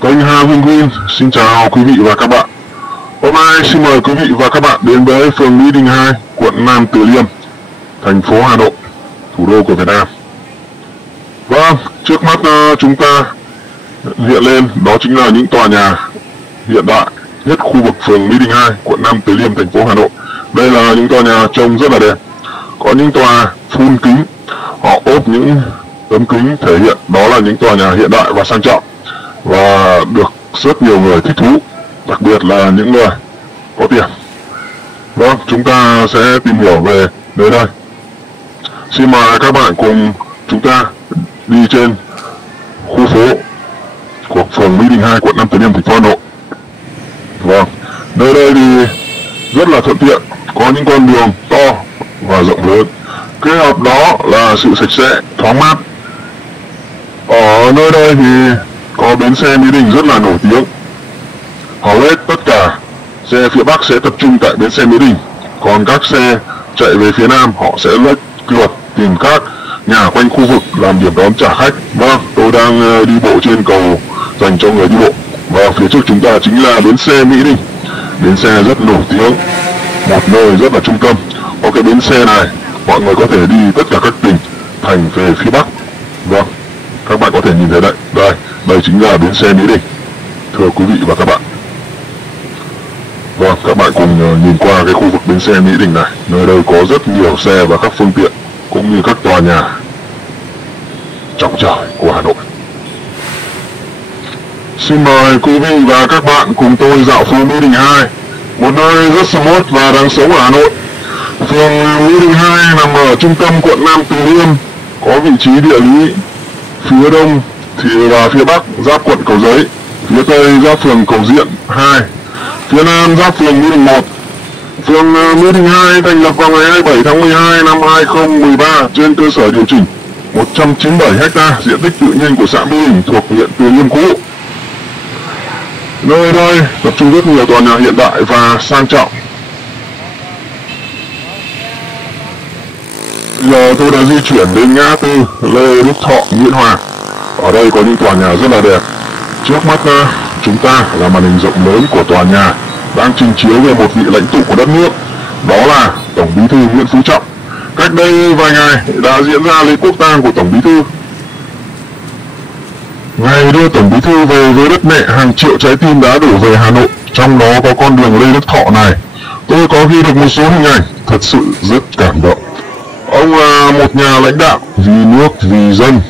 Kênh Hà Vinh Green xin chào quý vị và các bạn. Hôm nay xin mời quý vị và các bạn đến với phường Mỹ Đình 2, quận Nam Từ Liêm, thành phố Hà Nội, thủ đô của Việt Nam. Vâng, trước mắt chúng ta hiện lên đó chính là những tòa nhà hiện đại nhất khu vực phường Mỹ Đình 2, quận Nam Từ Liêm, thành phố Hà Nội. Đây là những tòa nhà trông rất là đẹp. Có những tòa full kính, họ ốp những tấm kính thể hiện đó là những tòa nhà hiện đại và sang trọng, và được rất nhiều người thích thú, đặc biệt là những người có tiền. Vâng, chúng ta sẽ tìm hiểu về nơi đây. Xin mời các bạn cùng chúng ta đi trên khu phố của phường Mỹ Đình 2, quận Nam Từ Liêm, thành phố Hà Nội. Vâng, nơi đây thì rất là thuận tiện, có những con đường to và rộng lớn. Kết hợp đó là sự sạch sẽ, thoáng mát. Ở nơi đây thì có bến xe Mỹ Đình rất là nổi tiếng. Hầu hết tất cả xe phía Bắc sẽ tập trung tại bến xe Mỹ Đình, còn các xe chạy về phía Nam họ sẽ lách luật tìm các nhà quanh khu vực làm điểm đón trả khách. Vâng, tôi đang đi bộ trên cầu dành cho người đi bộ, và phía trước chúng ta chính là bến xe Mỹ Đình, bến xe rất nổi tiếng, một nơi rất là trung tâm. Có cái bến xe này mọi người có thể đi tất cả các tỉnh thành về phía Bắc. Vâng, các bạn có thể nhìn thấy đây, đây chính là bến xe Mỹ Đình, thưa quý vị và các bạn. Vâng, các bạn cùng nhìn qua cái khu vực bến xe Mỹ Đình này. Nơi đây có rất nhiều xe và các phương tiện cũng như các tòa nhà trọng trời của Hà Nội. Xin mời quý vị và các bạn cùng tôi dạo phố Mỹ Đình 2, một nơi rất smart và đáng sống ở Hà Nội. Phường Mỹ Đình 2 nằm ở trung tâm quận Nam Từ Liêm, có vị trí địa lý phía đông và phía bắc giáp quận Cầu Giấy, phía tây giáp phường Cầu Diễn 2, phía nam giáp phường Mỹ Đình 1. Phường Mỹ Đình 2 thành lập vào ngày 27 tháng 12 năm 2013 trên cơ sở điều chỉnh 197 ha diện tích tự nhiên của xã Mỹ Đình thuộc huyện Từ Liêm cũ. Nơi đây tập trung rất nhiều tòa nhà hiện đại và sang trọng. Giờ tôi đã di chuyển đến ngã tư Lê Đức Thọ, Nguyễn Hoàng. Ở đây có những tòa nhà rất là đẹp. Trước mắt chúng ta là màn hình rộng lớn của tòa nhà đang trình chiếu về một vị lãnh tụ của đất nước, đó là Tổng Bí thư Nguyễn Phú Trọng. Cách đây vài ngày đã diễn ra lễ quốc tang của Tổng Bí thư. Ngày đưa Tổng Bí thư về với đất mẹ, hàng triệu trái tim đã đổ về Hà Nội, trong đó có con đường Lê Đức Thọ này. Tôi có ghi được một số hình ảnh thật sự rất cảm động. Ông là một nhà lãnh đạo vì nước, vì dân,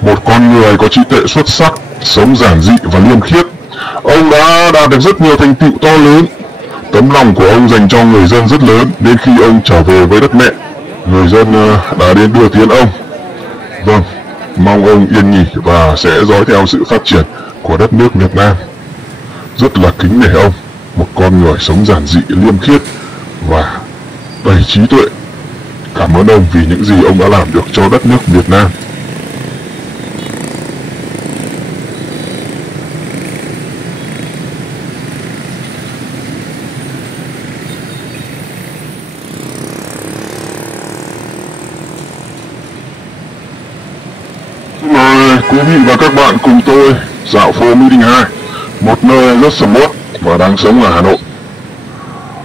một con người có trí tuệ xuất sắc, sống giản dị và liêm khiết. Ông đã đạt được rất nhiều thành tựu to lớn. Tấm lòng của ông dành cho người dân rất lớn, đến khi ông trở về với đất mẹ, người dân đã đến đưa tiễn ông. Vâng, mong ông yên nghỉ và sẽ dõi theo sự phát triển của đất nước Việt Nam. Rất là kính nể ông, một con người sống giản dị, liêm khiết và đầy trí tuệ. Cảm ơn ông vì những gì ông đã làm được cho đất nước Việt Nam. Mời quý vị và các bạn cùng tôi dạo phố Mỹ Đình 2, một nơi rất smart và đáng sống ở Hà Nội.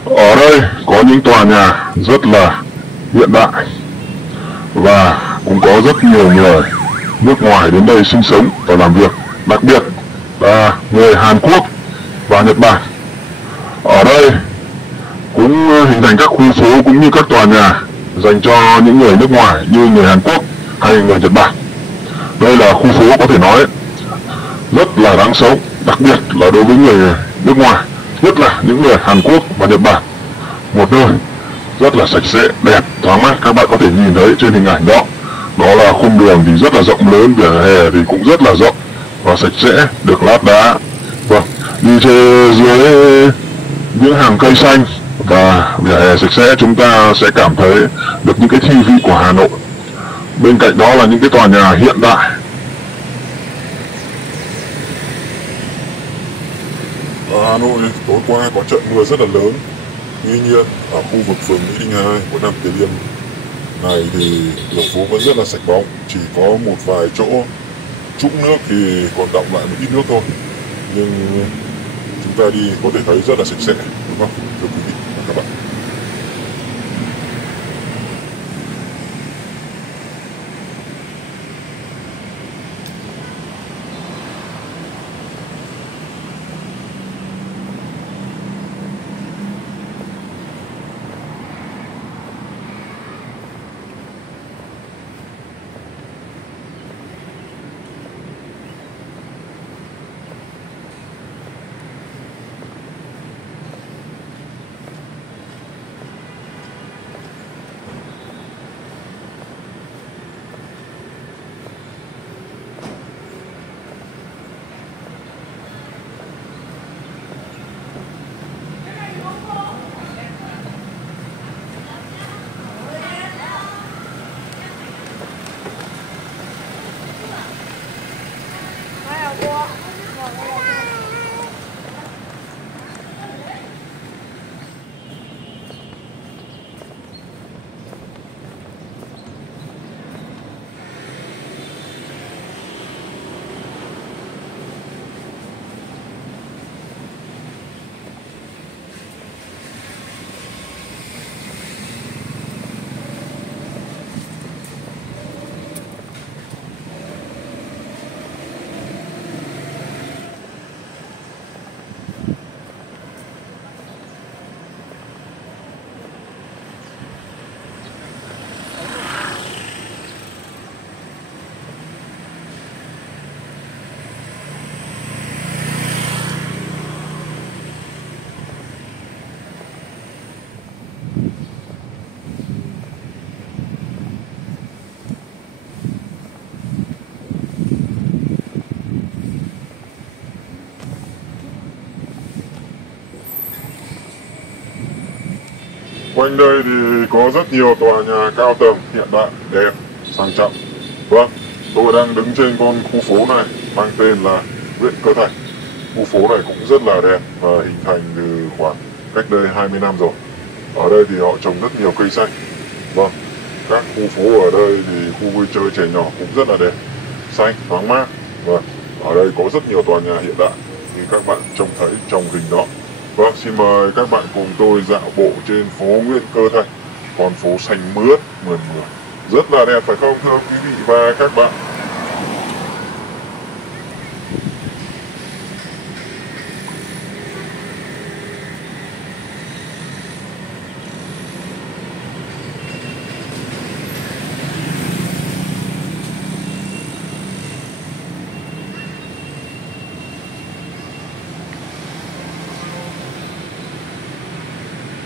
Ở đây có những tòa nhà rất là hiện đại và cũng có rất nhiều người nước ngoài đến đây sinh sống và làm việc, đặc biệt là người Hàn Quốc và Nhật Bản. Ở đây cũng hình thành các khu phố cũng như các tòa nhà dành cho những người nước ngoài như người Hàn Quốc hay người Nhật Bản. Đây là khu phố có thể nói rất là đáng sống, đặc biệt là đối với người nước ngoài, nhất là những người Hàn Quốc và Nhật Bản. Một nơi rất là sạch sẽ, đẹp, thoáng mát. Các bạn có thể nhìn thấy trên hình ảnh đó, đó là khung đường thì rất là rộng lớn, vỉa hè thì cũng rất là rộng và sạch sẽ, được lát đá. Vâng, đi trên dưới những hàng cây xanh và vỉa hè sạch sẽ, chúng ta sẽ cảm thấy được những cái thi vị của Hà Nội. Bên cạnh đó là những cái tòa nhà hiện đại. Ở Hà Nội tối qua có trận mưa rất là lớn. Tuy nhiên ở khu vực phường Mỹ Đình 2, quận Nam Từ Liêm này thì đường phố vẫn rất là sạch bóng, chỉ có một vài chỗ trũng nước thì còn đọng lại một ít nước thôi. nhưng chúng ta đi có thể thấy rất là sạch sẽ, đúng không, thưa quý vị và các bạn. Quanh đây thì có rất nhiều tòa nhà cao tầng hiện đại, đẹp, sang trọng. Vâng, tôi đang đứng trên con khu phố này mang tên là huyện Cơ Thành. Khu phố này cũng rất là đẹp và hình thành từ khoảng cách đây 20 năm rồi. Ở đây thì họ trồng rất nhiều cây xanh. Vâng, các khu phố ở đây thì khu vui chơi trẻ nhỏ cũng rất là đẹp, xanh, thoáng mát. Vâng, ở đây có rất nhiều tòa nhà hiện đại như các bạn trông thấy trong hình đó. Vâng, xin mời các bạn cùng tôi dạo bộ trên phố Nguyễn Cơ Thành, con phố xanh mướt, mượt mà, rất là đẹp phải không thưa quý vị và các bạn?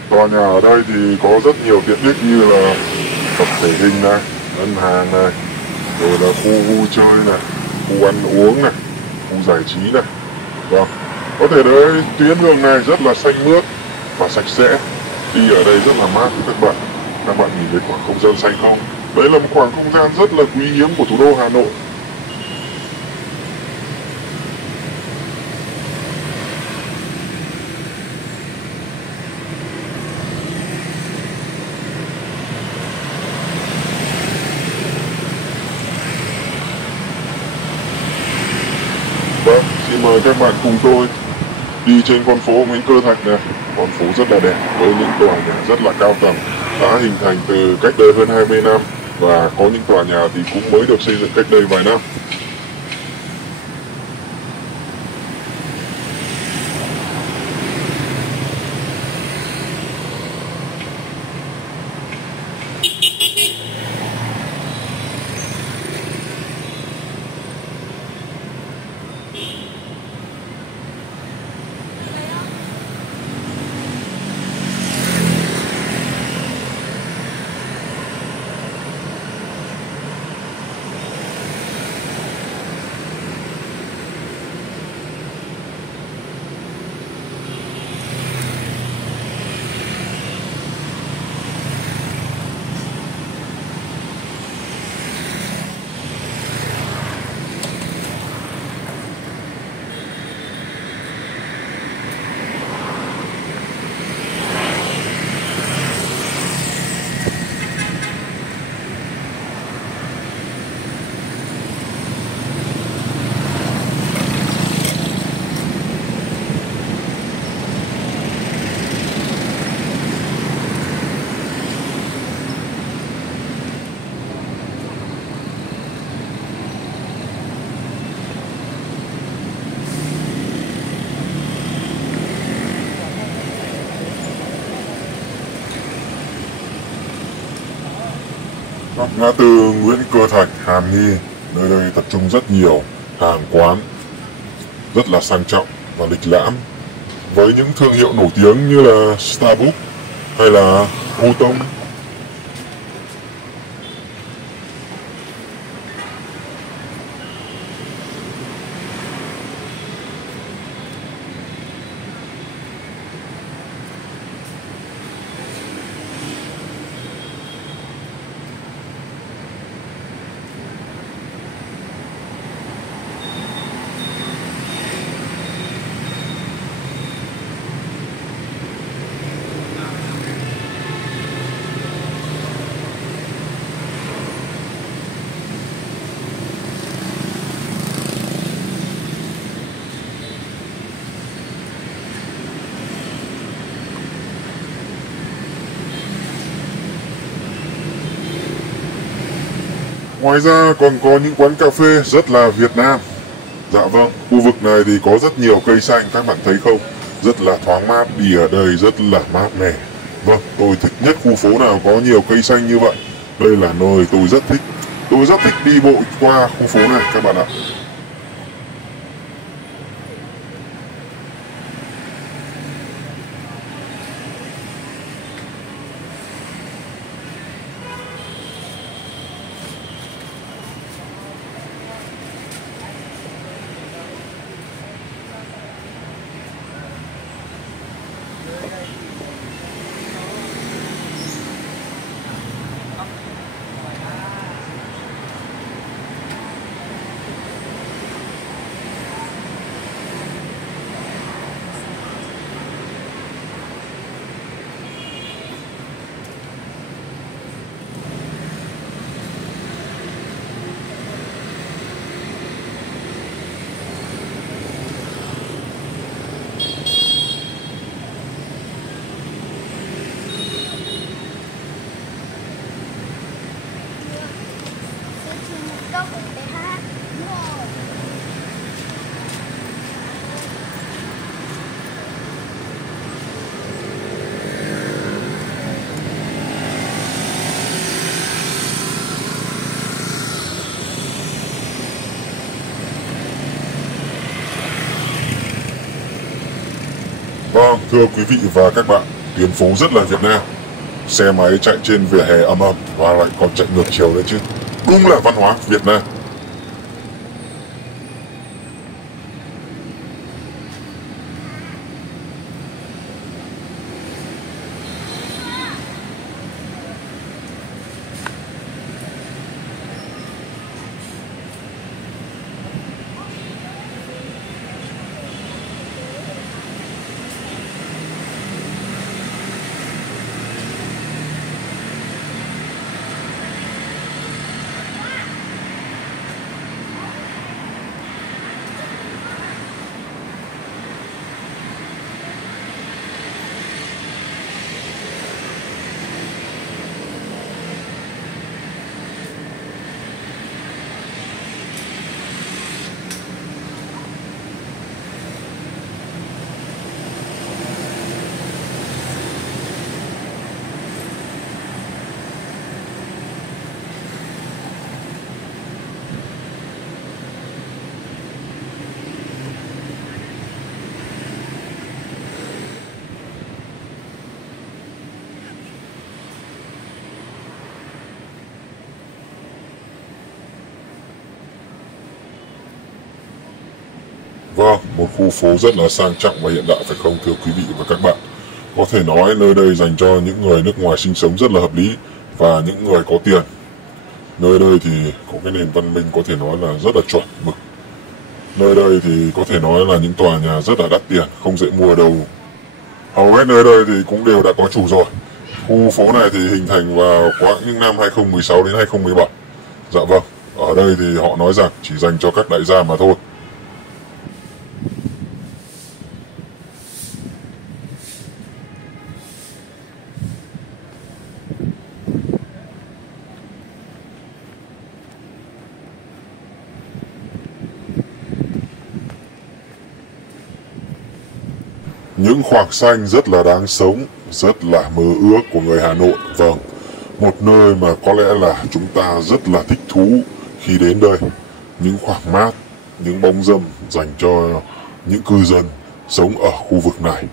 Tòa nhà ở đây thì có rất nhiều tiện ích như là tập thể hình này, ngân hàng này, rồi là khu vui chơi này, khu ăn uống này, khu giải trí này. Vâng, có thể thấy tuyến đường này rất là xanh mướt và sạch sẽ, đi ở đây rất là mát với các bạn. Các bạn nhìn thấy khoảng không gian xanh không? Đấy là một khoảng không gian rất là quý hiếm của thủ đô Hà Nội. Vâng, xin mời các bạn cùng tôi đi trên con phố Nguyễn Cơ Thành này. Con phố rất là đẹp với những tòa nhà rất là cao tầng, đã hình thành từ cách đây hơn 20 năm và có những tòa nhà thì cũng mới được xây dựng cách đây vài năm. Ngã tư Nguyễn Cơ Thạch, Hàm Nghi, nơi đây tập trung rất nhiều hàng quán rất là sang trọng và lịch lãm, với những thương hiệu nổi tiếng như là Starbucks hay là Ô Tông. Ngoài ra còn có những quán cà phê rất là Việt Nam. Dạ vâng, khu vực này thì có rất nhiều cây xanh, các bạn thấy không? Rất là thoáng mát, đi ở đây rất là mát mẻ. Vâng, tôi thích nhất khu phố nào có nhiều cây xanh như vậy. Đây là nơi tôi rất thích. Tôi rất thích đi bộ qua khu phố này các bạn ạ. Vâng, thưa quý vị và các bạn, tuyến phố rất là Việt Nam. Xe máy chạy trên vỉa hè ầm ầm và lại còn chạy ngược chiều đấy chứ. Đúng là văn hóa Việt Nam. Vâng, một khu phố rất là sang trọng và hiện đại phải không thưa quý vị và các bạn? Có thể nói nơi đây dành cho những người nước ngoài sinh sống rất là hợp lý và những người có tiền. Nơi đây thì có cái nền văn minh có thể nói là rất là chuẩn mực. Nơi đây thì có thể nói là những tòa nhà rất là đắt tiền, không dễ mua đâu. Hầu hết nơi đây thì cũng đều đã có chủ rồi. Khu phố này thì hình thành vào khoảng những năm 2016 đến 2017. Dạ vâng, ở đây thì họ nói rằng chỉ dành cho các đại gia mà thôi. Những khoảng xanh rất là đáng sống, rất là mơ ước của người Hà Nội. Vâng, Một nơi mà có lẽ là chúng ta rất là thích thú khi đến đây. Những khoảng mát, những bóng râm dành cho những cư dân sống ở khu vực này.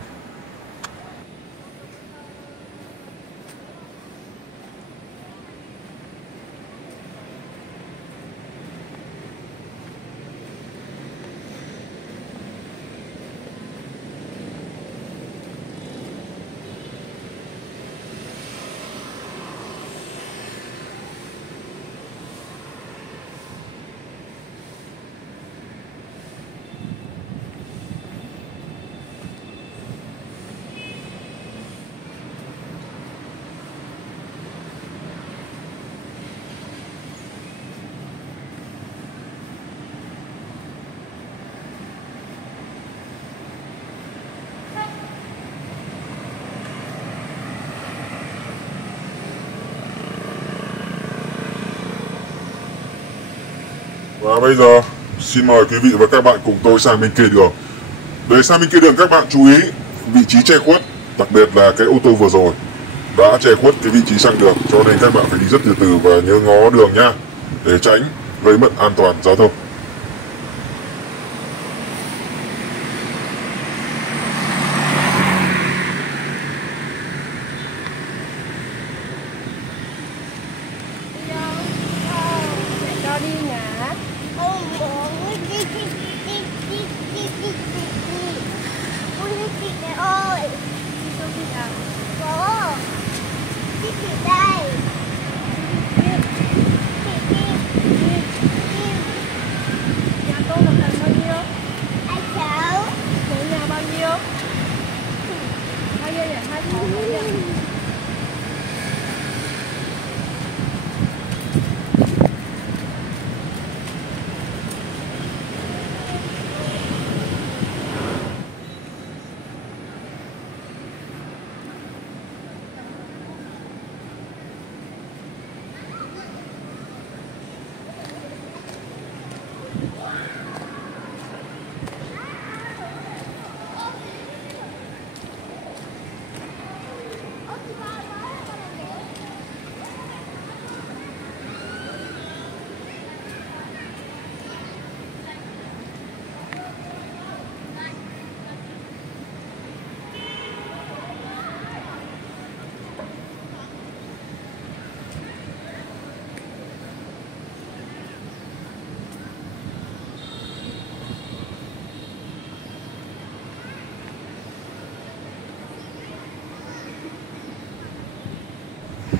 Và bây giờ xin mời quý vị và các bạn cùng tôi sang bên kia đường. Để sang bên kia đường các bạn chú ý vị trí che khuất, đặc biệt là cái ô tô vừa rồi đã che khuất cái vị trí sang đường, cho nên các bạn phải đi rất từ từ và nhớ ngó đường nhá, để tránh gây mất an toàn giao thông.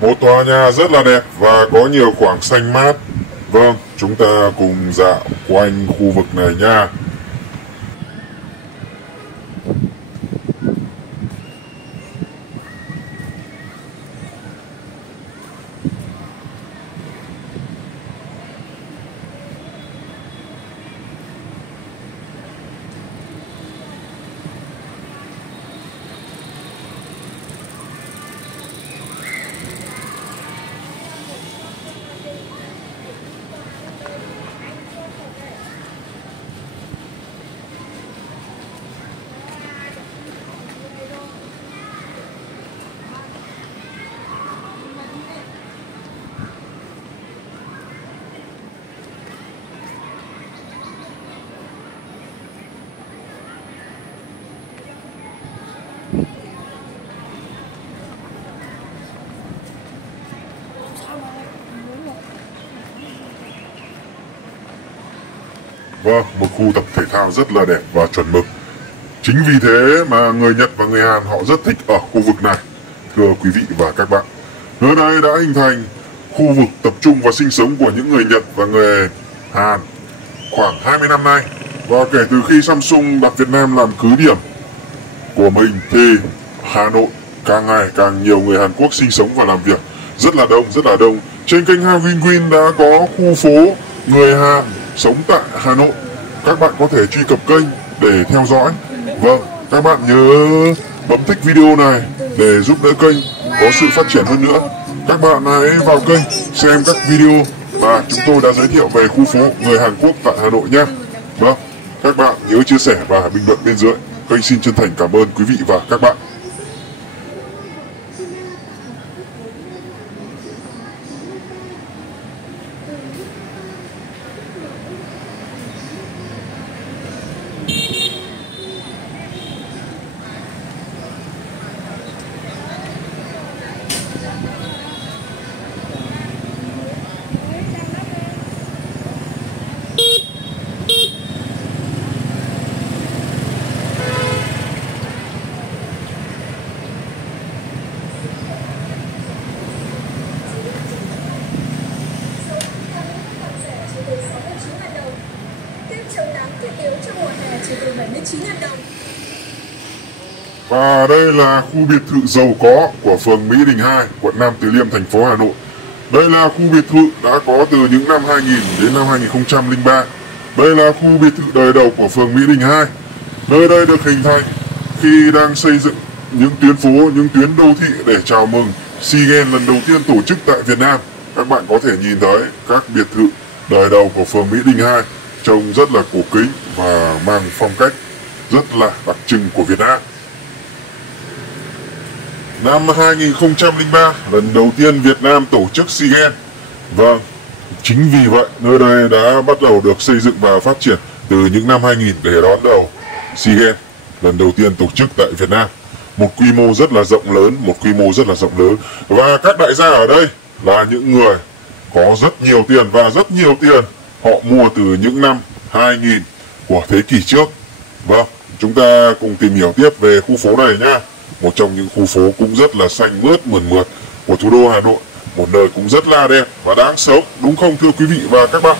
Một tòa nhà rất là đẹp và có nhiều khoảng xanh mát. Vâng, chúng ta cùng dạo quanh khu vực này nha. Vâng, một khu tập thể thao rất là đẹp và chuẩn mực. Chính vì thế mà người Nhật và người Hàn họ rất thích ở khu vực này. Thưa quý vị và các bạn, nơi đây đã hình thành khu vực tập trung và sinh sống của những người Nhật và người Hàn khoảng 20 năm nay. Và kể từ khi Samsung đặt Việt Nam làm cứ điểm của mình thì Hà Nội càng ngày càng nhiều người Hàn Quốc sinh sống và làm việc. Rất là đông, rất là đông. Trên kênh HavinWin đã có khu phố người Hàn sống tại Hà Nội. Các bạn có thể truy cập kênh để theo dõi. Vâng, các bạn nhớ bấm thích video này để giúp đỡ kênh có sự phát triển hơn nữa. Các bạn hãy vào kênh xem các video mà chúng tôi đã giới thiệu về khu phố người Hàn Quốc tại Hà Nội nhé. Vâng, các bạn nhớ chia sẻ và bình luận bên dưới. Kênh xin chân thành cảm ơn quý vị và các bạn. 79.000 đồng. Và đây là khu biệt thự giàu có của phường Mỹ Đình 2, quận Nam Từ Liêm, thành phố Hà Nội. Đây là khu biệt thự đã có từ những năm 2000 đến năm 2003. Đây là khu biệt thự đời đầu của phường Mỹ Đình 2. Nơi đây được hình thành khi đang xây dựng những tuyến phố, những tuyến đô thị để chào mừng SEA Games lần đầu tiên tổ chức tại Việt Nam. Các bạn có thể nhìn thấy các biệt thự đời đầu của phường Mỹ Đình 2 trông rất là cổ kính và mang phong cách rất là đặc trưng của Việt Nam. Năm 2003, lần đầu tiên Việt Nam tổ chức SEA Games. Vâng, chính vì vậy nơi đây đã bắt đầu được xây dựng và phát triển từ những năm 2000 để đón đầu SEA Games lần đầu tiên tổ chức tại Việt Nam. Một quy mô rất là rộng lớn, và các đại gia ở đây là những người có rất nhiều tiền, và rất nhiều tiền họ mua từ những năm 2000 của thế kỷ trước. Vâng, chúng ta cùng tìm hiểu tiếp về khu phố này nhá. Một trong những khu phố cũng rất là xanh mướt mượt mượt của thủ đô Hà Nội, một nơi cũng rất là đẹp và đáng sống, đúng không thưa quý vị và các bạn?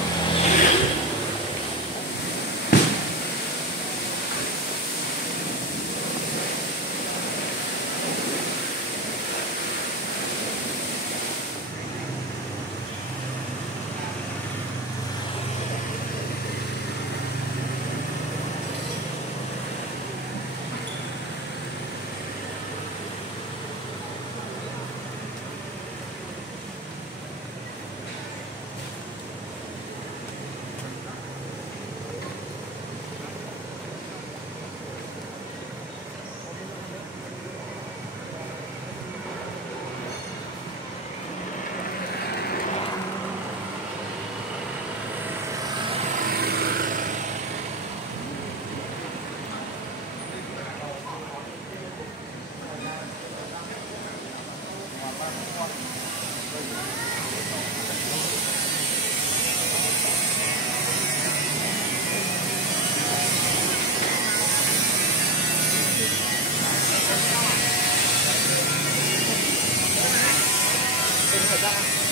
Thời gian